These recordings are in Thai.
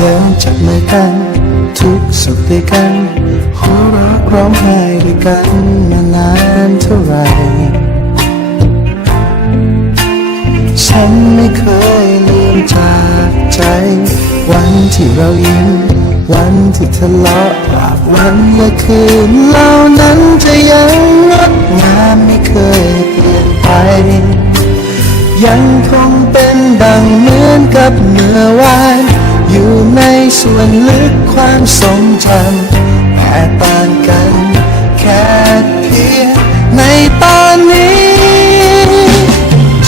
ดินจับมือกัน ทุกสุขด้วยกันหัวเราะร้องไห้ด้วยกันมานานเท่าไรฉันไม่เคยลืมจากใจ วันที่เรายิ้มวันที่ทะเลาะตราบวันและคืนเหล่านั้นจะยังงดงามไม่เคยเปลี่ยนไป ยังคงเป็นดังเหมือนกับเมื่อวาน นลึกความทรงจำแต่ต่างกัน แค่เพียงในตอนนี้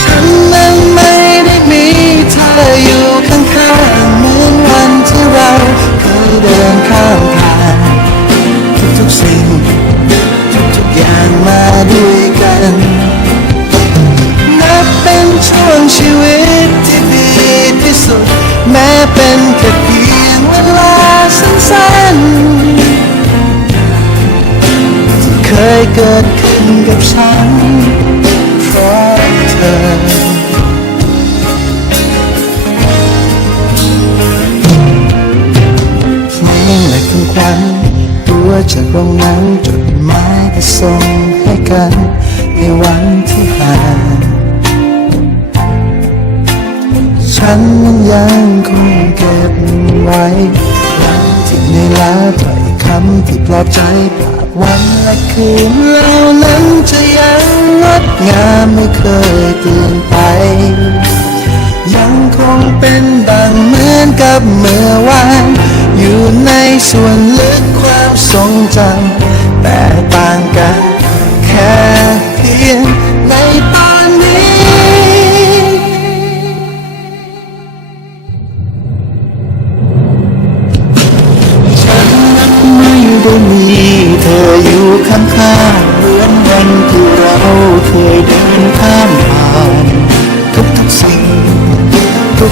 ฉันนั้นไม่ได้มีเธออยู่ข้างๆเหมือนวันที่เราเคยเดินข้ามผ่านทุกๆสิ่ง ทุกๆอย่างมาด้วย ยเกิดขึ้นกับฉันเพราะเธอเพลงและคำขวัญตัวจากโรงนังจดหมายที่ส่งให้กันในวันที่ห่างฉันนั้นยังคงเก็บไว้วันที่ในลาถ้อยคำที่ปลอบใจปากวัน และคืนเรานั้นจะยังงดงามไม่เคยเปลี่ยนไป ยังคงเป็นดังเหมือนกับเมื่อวาน อยู่ในส่วนลึกความทรงจำ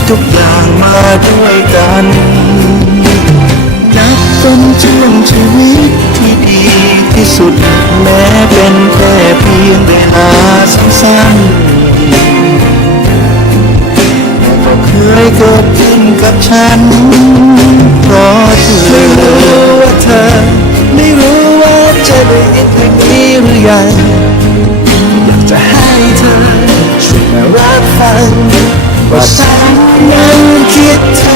ทุกอย่างมาด้วยกัน นับเป็นช่วงชีวิตที่ดีที่สุด แม้เป็นแค่เพียงเวลาสั้นๆแต่ก็เคยเกิดขึ้นกับฉันเพราะเธอไม่รู้ว่าเธอ ไม่รู้ว่าจะได้ยินเพลงนี้หรือยังอยากจะให้เธอช่วยมารับฟังว่าฉัน นั้นคิดถึง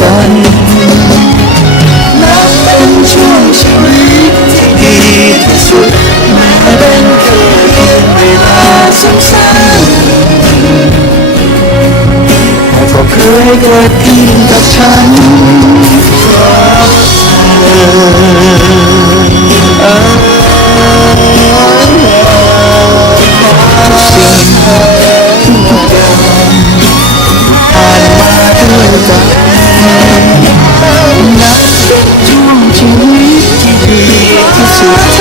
กันนับเป็นช่วงชีวิตที่ดีที่สุดแม้เป็นแค่เพียงเวลาสั้นๆแต่ก็เคยเกิดขึ้นกับฉันราะเธอ to